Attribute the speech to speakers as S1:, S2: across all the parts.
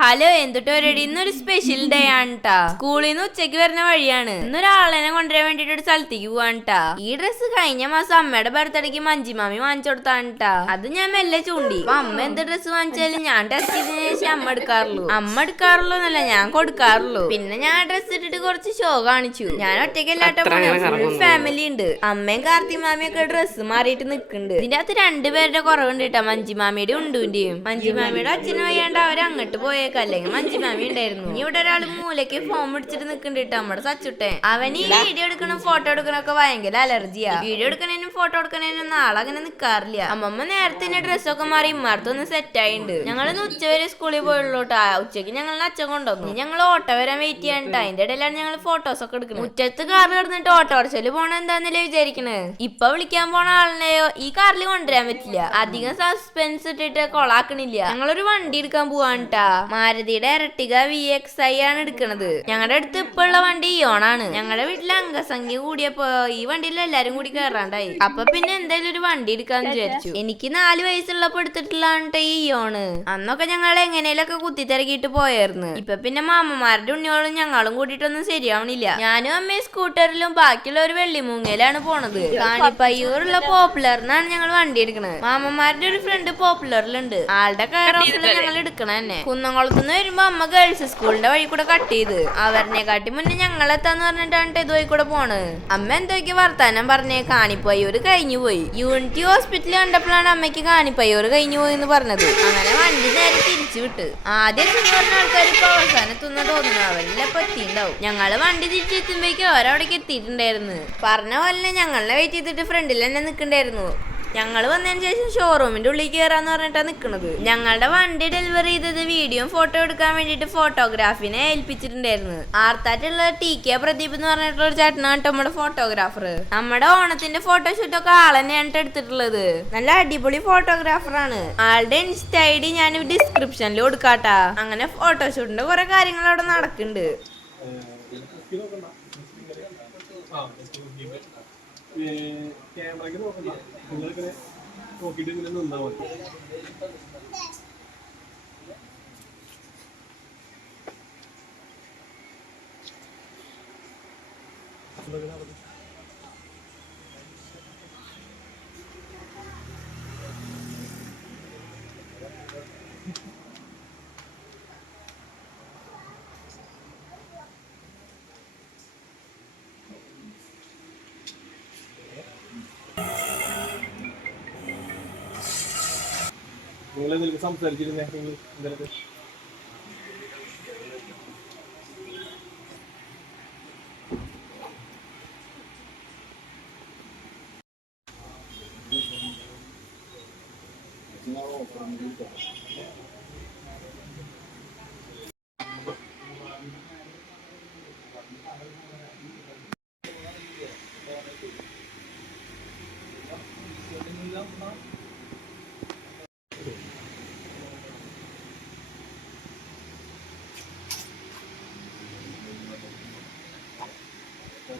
S1: Hello എന്തിട്ട് പരിപാടി ഇന്നൊരു സ്പെഷ്യൽ ഡേ ആണ് ട്ടാ സ്കൂളിൽ നിന്ന് ഉച്ചയ്ക്ക് വരുന്ന വഴിയാണ്. ഇന്നൊരാളെ കൊണ്ടുവരാൻ വേണ്ടിട്ട് ഒരു സ്ഥലത്തേക്ക് പോവാണ് ട്ടാ ഈ ഡ്രസ്സ് കഴിഞ്ഞ മാസം അമ്മയുടെ ബർത്ത്ഡേക്ക് മഞ്ജിമാമി വാങ്ങിച്ചു കൊടുത്താണ് ട്ടാ അത് ഞാൻ മെല്ലെ ചൂണ്ടി. അപ്പൊ അമ്മ എന്ത് ഡ്രസ്സ് വാങ്ങിച്ചാലും ഞാൻ ടെസ്റ്റ് ചെയ്തതിനു ശേഷം അമ്മ എടുക്കാറുള്ളൂ. അമ്മ എടുക്കാറുള്ളൂ എന്നല്ല ഞാൻ കൊടുക്കാറുള്ളൂ. പിന്നെ ഞാൻ ഡ്രസ്സ് ഇട്ടിട്ട് കുറച്ച് ഷോ കാണിച്ചു. ഞാൻ ഒറ്റയ്ക്കല്ലാട്ടോ ഫുൾ ഫാമിലി ഉണ്ട്. അമ്മയും കാർത്തി മാമിയൊക്കെ ഡ്രസ്സ് മാറിയിട്ട് നിൽക്കുന്നുണ്ട് ഇതിന്റെ അകത്ത് രണ്ടുപേരുടെ കുറവുണ്ട് കേട്ടോ മഞ്ജിമാമിയുടെ ഉണ്ടുവിന്റെയും. മഞ്ജിമാമിയുടെ അച്ഛനും വയ്യാണ്ട് അവർ അങ്ങോട്ട് പോയേക്കാം അല്ലെങ്കിൽ മഞ്ജിമാമി ഉണ്ടായിരുന്നു. ഇനി ഇവിടെ ഒരാൾ മൂലയ്ക്ക് ഫോം പിടിച്ചിട്ട് നിൽക്കുന്നുണ്ട് നമ്മുടെ സച്ചുട്ടെ അവൻ ഈ വീഡിയോ എടുക്കണം ഫോട്ടോ എടുക്കണൊക്കെ ഭയങ്കര അലർജിയാ വീഡിയോ എടുക്കണേനും ഫോട്ടോ എടുക്കണേനും നാളെ അങ്ങനെ നിക്കാറില്ല. അമ്മമ്മ നേരത്തെ തന്നെ ഡ്രസ്സൊക്കെ മാറി ഇമ്മാർത്തൊന്ന് സെറ്റ് ആയിണ്ട്. ഞങ്ങൾ ഇന്ന് ഉച്ചവരെ സ്കൂളിൽ പോയുള്ളൂ ട്ടാ. ഉച്ചയ്ക്ക് ഞങ്ങളുടെ അച്ഛൻ കൊണ്ടുവന്നു. ഞങ്ങൾ ഓട്ടോ വരാൻ വെയിറ്റ് ചെയ്യാൻ ട്ടാ. അതിന്റെ ഇടയിലാണ് ഞങ്ങൾ ഫോട്ടോസ് ഒക്കെ എടുക്കുന്നത് മുറ്റത്ത് കാർ കിടന്നിട്ട് ഓട്ടോ ഓടിച്ചാൽ പോണ എന്താന്നല്ലേ വിചാരിക്കണേ? ഇപ്പൊ വിളിക്കാൻ പോണ ആളിനെയോ ഈ കാറിൽ കൊണ്ടുവരാൻ പറ്റില്ല. അധികം സസ്പെൻസ് ഇട്ടിട്ട് കൊളാക്കണില്ല. ഞങ്ങളൊരു വണ്ടി എടുക്കാൻ പോവാണ് ട്ടാ. മാരുതിയുടെ ഇരട്ടിക വി എക്സ് ഐ ആണ് എടുക്കുന്നത് ഞങ്ങളുടെ അടുത്ത് ഇപ്പൊ ഉള്ള വണ്ടി ഇയോണാണ് ഞങ്ങളുടെ വീട്ടിലെ അംഗസംഖ്യ കൂടിയപ്പോ ഈ വണ്ടിയിൽ എല്ലാരും കൂടി കയറാണ്ടായി അപ്പൊ പിന്നെ എന്തായാലും ഒരു വണ്ടി എടുക്കാന്ന് വിചാരിച്ചു. എനിക്ക് നാല് വയസ്സുള്ളപ്പോ എടുത്തിട്ടുള്ളതാണ് ഈ ഇയോണ് അന്നൊക്കെ ഞങ്ങൾ എങ്ങനെയൊക്കെ കുത്തിത്തിരക്കിയിട്ട് പോയായിരുന്നു. ഇപ്പൊ പിന്നെ മാമ്മമാരുടെ ഉണ്ണിയോളും ഞങ്ങളും കൂടിയിട്ടൊന്നും ശരിയാവണില്ല. ഞാനും അമ്മയും സ്കൂട്ടറിലും ബാക്കിയുള്ള ഒരു വെള്ളിമൂങ്ങയിലാണ് പോണത്. കാണിപ്പയ്യൂറുള്ള പോപ്പുലറിനാണ് ഞങ്ങൾ വണ്ടി എടുക്കുന്നത് മാമ്മമാരുടെ ഒരു ഫ്രണ്ട് പോപ്പുലറിലുണ്ട്. ആളുടെ കയർ ഞങ്ങൾ എടുക്കണ തന്നെ കുന്നംകുളത്തുനിന്ന് വരുമ്പോ അമ്മ ഗേൾസ് സ്കൂളിന്റെ വഴി കൂടെ കട്ട് ചെയ്ത്. അവരനെ കാട്ടി മുന്നേ ഞങ്ങൾ എത്താന്ന് പറഞ്ഞിട്ടാണ് ഇത് വഴി കൂടെ പോണ്. അമ്മ എന്തൊക്കെ വർത്താനം പറഞ്ഞേ കാണിപ്പയ്യൂർ കഴിഞ്ഞു പോയി. യൂണിറ്റി ഹോസ്പിറ്റലിൽ കണ്ടപ്പോഴാണ് അമ്മയ്ക്ക് കാണിപ്പയ്യൂർ കഴിഞ്ഞു പോയി എന്ന് പറഞ്ഞത്. അങ്ങനെ വണ്ടി നേരെ തിരിച്ചു വിട്ട്. ആദ്യം പറഞ്ഞ ആൾക്കാർ ഇപ്പൊ അവസാനത്തൊന്നും തോന്നുന്നു. അവരെല്ലാം എത്തിണ്ടാവും. ഞങ്ങൾ വണ്ടി തിരിച്ചെത്തുമ്പോഴേക്കും അവരവിടേക്ക് എത്തിയിട്ടുണ്ടായിരുന്നു. പറഞ്ഞ പോലെ ഞങ്ങളെ വെയിറ്റ് ചെയ്തിട്ട് ഫ്രണ്ടിൽ തന്നെ നിൽക്കണ്ടായിരുന്നു. ഞങ്ങൾ വന്നതിന് ശേഷം ഷോറൂമിന്റെ ഉള്ളിൽ കയറാന്ന് പറഞ്ഞിട്ടാണ് നിൽക്കുന്നത് ഞങ്ങളുടെ വണ്ടി ഡെലിവറി ചെയ്തത് വീഡിയോ ഫോട്ടോ എടുക്കാൻ വേണ്ടിയിട്ട് ഫോട്ടോഗ്രാഫിനെ ഏൽപ്പിച്ചിട്ടുണ്ടായിരുന്നു. ആർത്താറ്റുള്ള ടി കെ പ്രദീപ് എന്ന് പറഞ്ഞിട്ടുള്ള ഒരു ചേട്ടനാണ് നമ്മുടെ ഫോട്ടോഗ്രാഫർ നമ്മുടെ ഓണത്തിന്റെ ഫോട്ടോഷൂട്ടൊക്കെ ആൾ തന്നെയാണ് എടുത്തിട്ടുള്ളത്. നല്ല അടിപൊളി ഫോട്ടോഗ്രാഫറാണ് ആളുടെ ഇൻസ്റ്റ ഐ ഡി ഞാൻ ഡിസ്ക്രിപ്ഷനിൽ കൊടുക്കാട്ടാ. അങ്ങനെ ഫോട്ടോഷൂട്ടിന്റെ കുറെ കാര്യങ്ങൾ അവിടെ നടക്കുന്നുണ്ട്.
S2: ക്യാമറയ്ക്ക് നോക്കണ്ട. നിങ്ങളിങ്ങനെ നോക്കിയിട്ട് ഇങ്ങനെ നിന്നാൽ മതി. നിങ്ങൾ എന്തെങ്കിലും സംസാരിച്ചിരുന്നേ നിങ്ങൾ എന്തൊക്കെ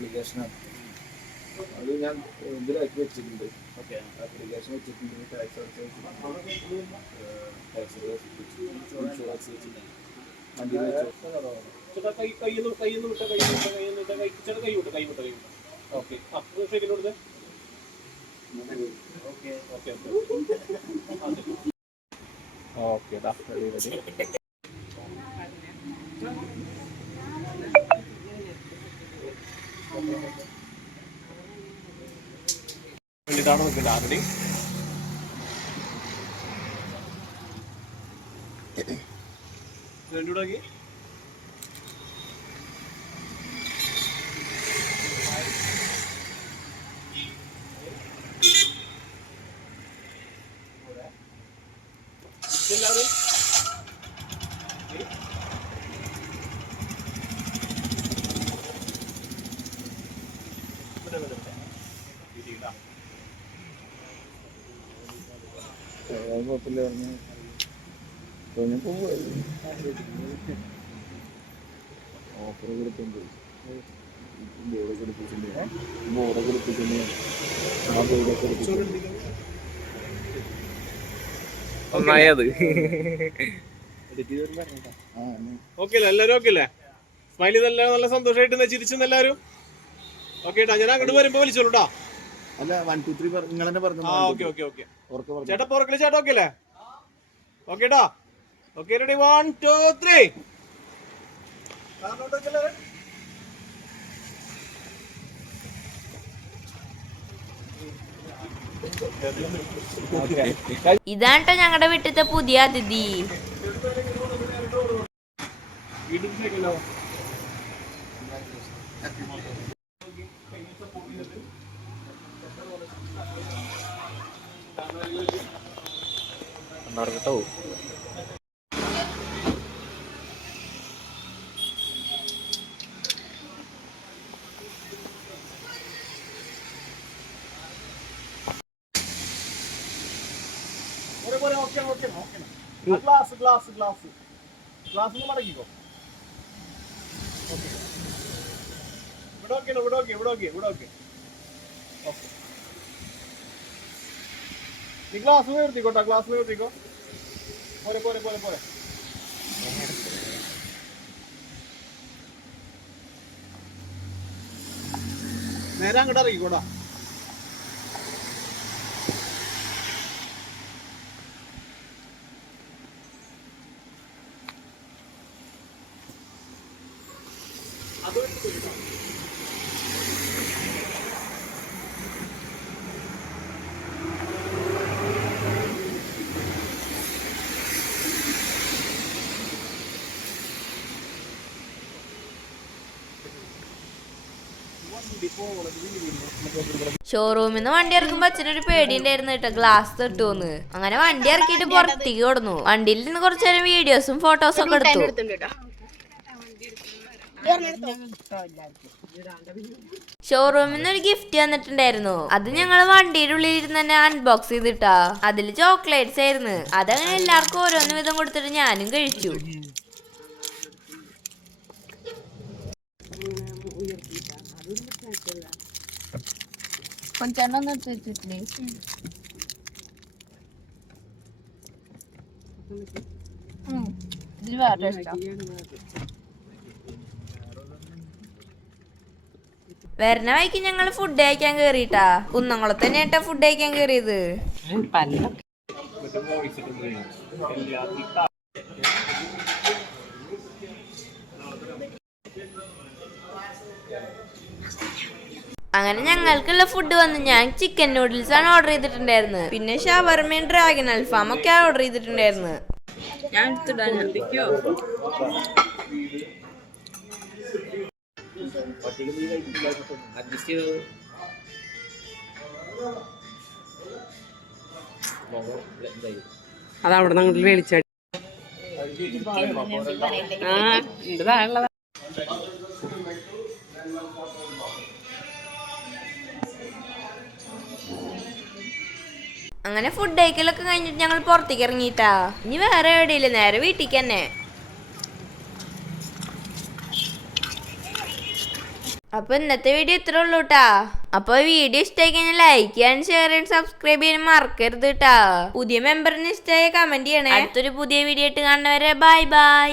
S3: ആപ്ലിക്കേഷനാണ് അത് ഞാൻ ഇതിലാക്കി വെച്ചിട്ടുണ്ട്. ആപ്ലിക്കേഷൻ വെച്ചിട്ടുണ്ട്. Tax
S2: okay. ഓക്കെ റെഡി വേണ്ടിയിട്ടാണ് നിൽക്കുന്നത് ആൾറെഡി എല്ലാവരും
S3: കുഴപ്പമില്ല. പറഞ്ഞു കഴിഞ്ഞപ്പോൾ ഓഫർ കൊടുത്തുണ്ട് ആ
S2: ഓക്കെ അല്ലേ ഓക്കെ അല്ലേ സ്മൈൽ ചെയ്തെല്ലാം നല്ല സന്തോഷമായിട്ട് ചിരിച്ചെന്ന് എല്ലാരും. ഓക്കെ ഞാൻ അങ്ങോട്ട് വരുമ്പോ വിളിച്ചോളൂ ട്ടാ
S3: അല്ല വൺ ടു ത്രീ നിങ്ങൾ തന്നെ പറഞ്ഞു
S2: ആ ഓക്കെ ഓക്കെ ഓക്കെ
S3: ഉറക്കെ പറഞ്ഞു.
S2: ചേട്ടാ പുറക്കിൽ ചേട്ടാ ഓക്കെ അല്ലേ? ഓക്കെ ട്ടാ? Okay ready one two three
S1: ഇതാണ് ട്ടോ ഞങ്ങളുടെ വീട്ടിലത്തെ പുതിയ അതിഥി.
S2: വീട്ടിലേക്കല്ലോ
S4: നടക്കട്ടോ
S2: ഗ്ലാസ് ഗ്ലാസ് ഗ്ലാസ് ഗ്ലാസ് ഒന്ന് മടക്കിക്കോ ഇവിടെ ഓക്കെ ഇവിടെ ഓക്കെ ഇവിടെ ഓക്കെ ഇവിടെ ഓക്കെ ഓക്കെ. നീ ഗ്ലാസ് നിർത്തിക്കോട്ടോ ഗ്ലാസ് നിർത്തിക്കോ പോരെ പോരെ പോരെ പോരെ. നേരെ അങ്ങോട്ട് ഇറങ്ങിക്കോടാ.
S1: ഷോറൂമിൽ നിന്ന് വണ്ടി ഇറക്കുമ്പോ അച്ഛനൊരു പേടി ഉണ്ടായിരുന്നു കേട്ടോ ഗ്ലാസ് തട്ടുമെന്ന് അങ്ങനെ വണ്ടി ഇറക്കിയിട്ട് പുറത്തേക്ക് കൊടുന്നു വണ്ടിയിൽ നിന്ന് കുറച്ചു നേരം വീഡിയോസും ഫോട്ടോസും ഒക്കെ എടുത്തു. ഷോറൂമിൽ നിന്ന് ഒരു ഗിഫ്റ്റ് തന്നിട്ടുണ്ടായിരുന്നു. അത് ഞങ്ങൾ വണ്ടിയുടെ ഉള്ളിൽ ഇരുന്ന് തന്നെ അൺബോക്സ് ചെയ്തിട്ടാ. അതിൽ ചോക്ലേറ്റ്സ് ആയിരുന്നു. അതങ്ങനെ എല്ലാവർക്കും ഓരോന്ന് വിധം കൊടുത്തിട്ട് ഞാനും കഴിച്ചു. വരണ വഴിക്ക് ഞങ്ങൾ ഫുഡ് കഴിക്കാൻ കേറിട്ടാ കുന്നംകുളത്ത് തന്നെയാട്ടാ ഫുഡ് കഴിക്കാൻ കേറിയത്. അങ്ങനെ ഞങ്ങൾക്കുള്ള ഫുഡ് വന്ന്. ഞാൻ ചിക്കൻ നൂഡിൽസ് ആണ് ഓർഡർ ചെയ്തിട്ടുണ്ടായിരുന്നത്. പിന്നെ ഷവർമയും ഡ്രാഗൺ അൽഫാം ഒക്കെ ഓർഡർ ചെയ്തിട്ടുണ്ടായിരുന്നു
S4: ചെയ്തത്
S5: അത് അവിടെ നിന്ന് അങ്ങോട്ട് മേടിച്ചടി ആ ഉണ്ട് താഴെ
S1: അങ്ങനെ ഫുഡ് കഴിക്കലൊക്കെ കഴിഞ്ഞിട്ട് ഞങ്ങൾ പുറത്തേക്ക് ഇറങ്ങിയിട്ടാ. ഇനി വേറെ എവിടെയില്ല നേരെ വീട്ടിലേക്ക് തന്നെ. അപ്പൊ ഇന്നത്തെ വീഡിയോ ഇത്രേ ഉള്ളൂ കേട്ടാ അപ്പൊ വീഡിയോ ഇഷ്ടമായി കഴിഞ്ഞാൽ ലൈക്ക് ചെയ്യാൻ ഷെയർ ചെയ്യാൻ സബ്സ്ക്രൈബ് ചെയ്യാൻ മറക്കരുത് കേട്ടാ പുതിയ മെമ്പറിന് ഇഷ്ടമായ കമന്റ് ചെയ്യണേ. അടുത്തൊരു പുതിയ വീഡിയോ ആയിട്ട് കാണുന്നവരെ ബൈ ബൈ